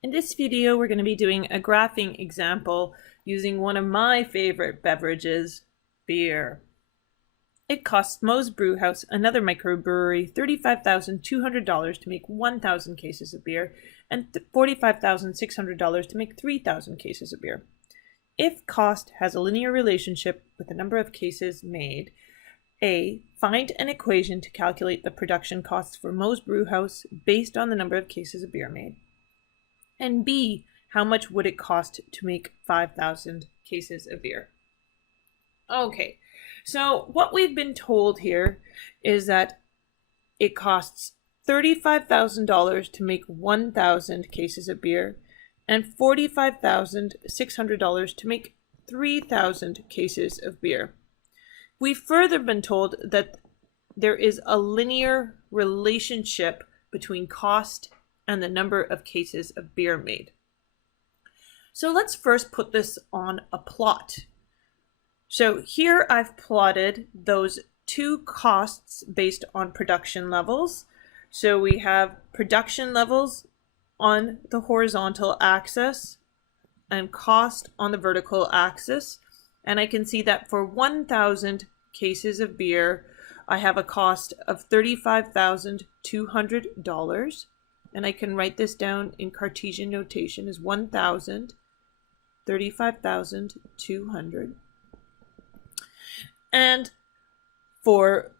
In this video, we're going to be doing a graphing example using one of my favorite beverages, beer. It cost Moe's Brewhouse, another microbrewery, $35,200 to make 1,000 cases of beer and $45,600 to make 3,000 cases of beer. If cost has a linear relationship with the number of cases made, A. Find an equation to calculate the production costs for Moe's Brewhouse based on the number of cases of beer made. And B, how much would it cost to make 5,000 cases of beer? Okay, so what we've been told here is that it costs $35,000 to make 1,000 cases of beer and $45,600 to make 3,000 cases of beer. We've further been told that there is a linear relationship between cost and the number of cases of beer made. So let's first put this on a plot. So here I've plotted those two costs based on production levels. So we have production levels on the horizontal axis and cost on the vertical axis. And I can see that for 1,000 cases of beer, I have a cost of $35,200. And I can write this down in Cartesian notation as 1,000, 35,200. And for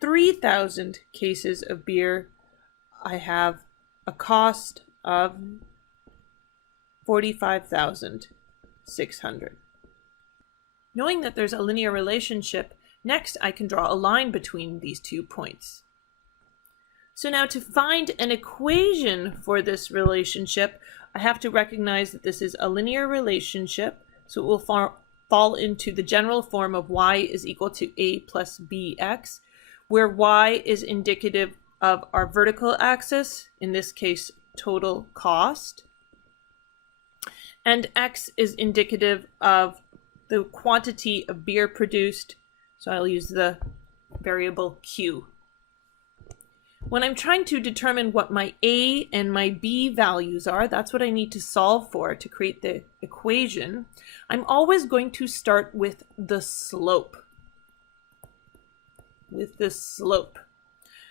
3,000 cases of beer, I have a cost of $45,600. Knowing that there's a linear relationship, next I can draw a line between these 2 points. So now to find an equation for this relationship, I have to recognize that this is a linear relationship, so it will fall into the general form of y is equal to a plus bx, where y is indicative of our vertical axis, in this case total cost, and x is indicative of the quantity of beer produced, so I'll use the variable q. When I'm trying to determine what my A and my B values are, that's what I need to solve for to create the equation, I'm always going to start with the slope.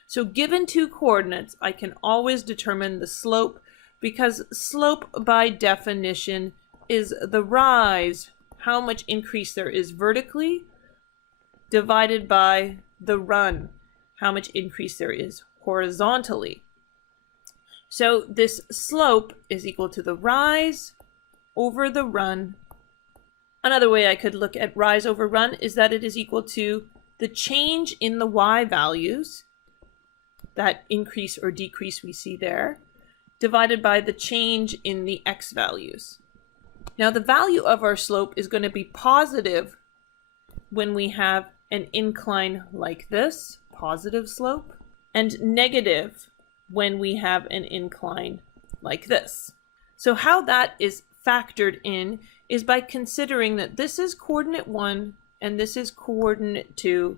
So given two coordinates, I can always determine the slope because slope by definition is the rise, how much increase there is vertically, divided by the run, how much increase there is horizontally. So this slope is equal to the rise over the run. Another way I could look at rise over run is that it is equal to the change in the y values, that increase or decrease we see there, divided by the change in the x values. Now the value of our slope is going to be positive when we have an incline like this, positive slope, and negative when we have an incline like this. So how that is factored in is by considering that this is coordinate 1 and this is coordinate 2.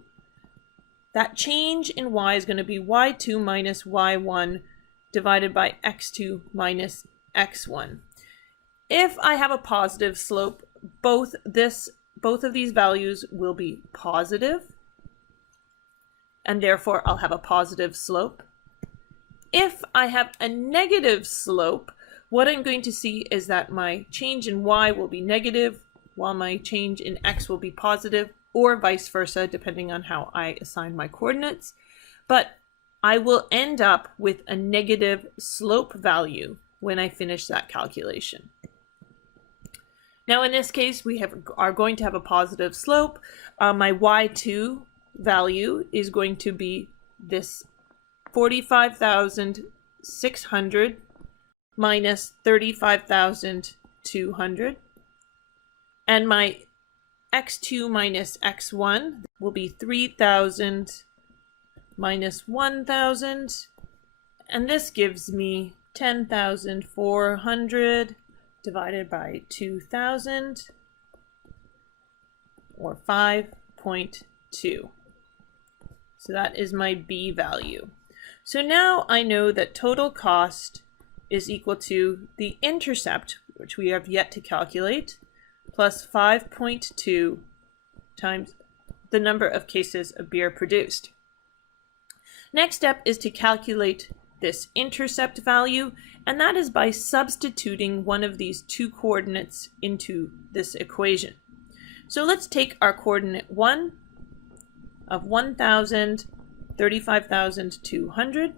That change in y is going to be y2 minus y1 divided by x2 minus x1. If I have a positive slope, both of these values will be positive, and therefore I'll have a positive slope. If I have a negative slope, what I'm going to see is that my change in y will be negative, while my change in x will be positive, or vice versa, depending on how I assign my coordinates. But I will end up with a negative slope value when I finish that calculation. Now in this case, we are going to have a positive slope. My y2 value is going to be this 45,600 minus 35,200, and my x2 minus x1 will be 3,000 minus 1,000, and this gives me 10,400 divided by 2,000, or 5.2. So that is my B value. So now I know that total cost is equal to the intercept, which we have yet to calculate, plus 5.2 times the number of cases of beer produced. Next step is to calculate this intercept value, and that is by substituting one of these two coordinates into this equation. So let's take our coordinate 1 of 1,000, 35,200,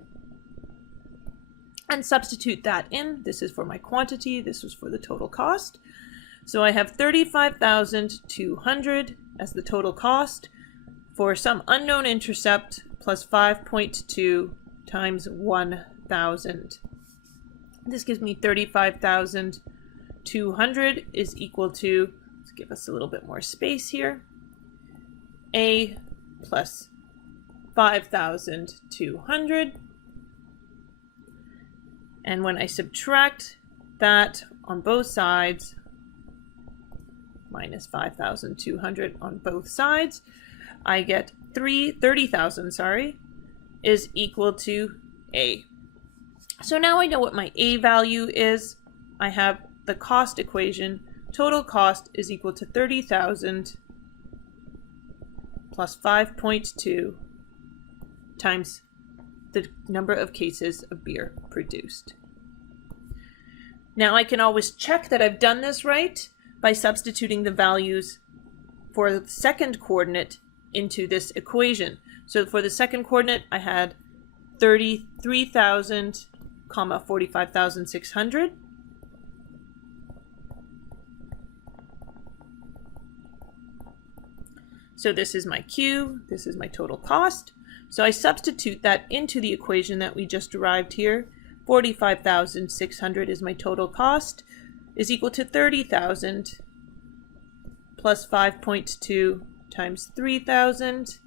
and substitute that in. This is for my quantity, this was for the total cost. So I have 35,200 as the total cost for some unknown intercept plus 5.2 times 1,000. This gives me 35,200 is equal to, let's give us a little bit more space here, A plus 5,200. And when I subtract that on both sides, minus 5,200 on both sides, I get 30,000, is equal to A. So now I know what my A value is. I have the cost equation. Total cost is equal to 30,000 plus 5.2 times the number of cases of beer produced. Now I can always check that I've done this right by substituting the values for the second coordinate into this equation. So for the second coordinate, I had 33,000, 45,600. So this is my Q, this is my total cost. So I substitute that into the equation that we just derived here. 45,600 is my total cost, is equal to 30,000 plus 5.2 times 3,000.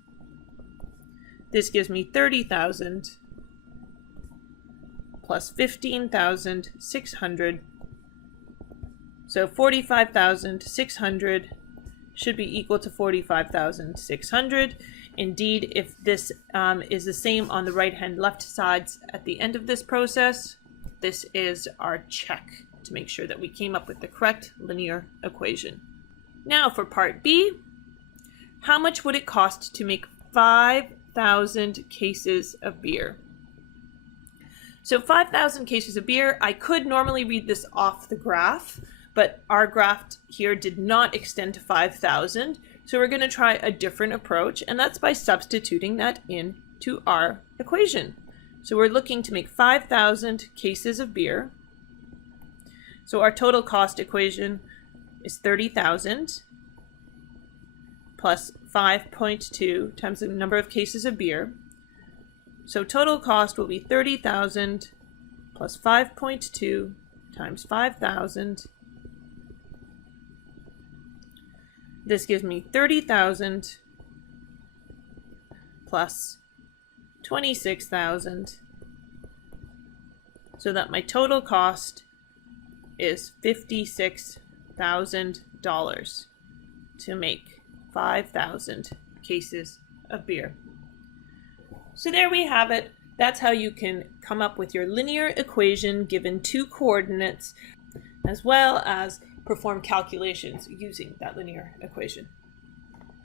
This gives me 30,000 plus 15,600. So 45,600 should be equal to 45,600. Indeed, if this is the same on the right hand left sides at the end of this process, this is our check to make sure that we came up with the correct linear equation. Now for part B, how much would it cost to make 5,000 cases of beer? So 5,000 cases of beer, I could normally read this off the graph, but our graph here did not extend to 5,000. So we're going to try a different approach, and that's by substituting that into our equation. So we're looking to make 5,000 cases of beer. So our total cost equation is 30,000 plus 5.2 times the number of cases of beer. So total cost will be 30,000 plus 5.2 times 5,000. This gives me 30,000 plus 26,000, so that my total cost is $56,000 to make 5,000 cases of beer. So there we have it. That's how you can come up with your linear equation given two coordinates, as well as perform calculations using that linear equation.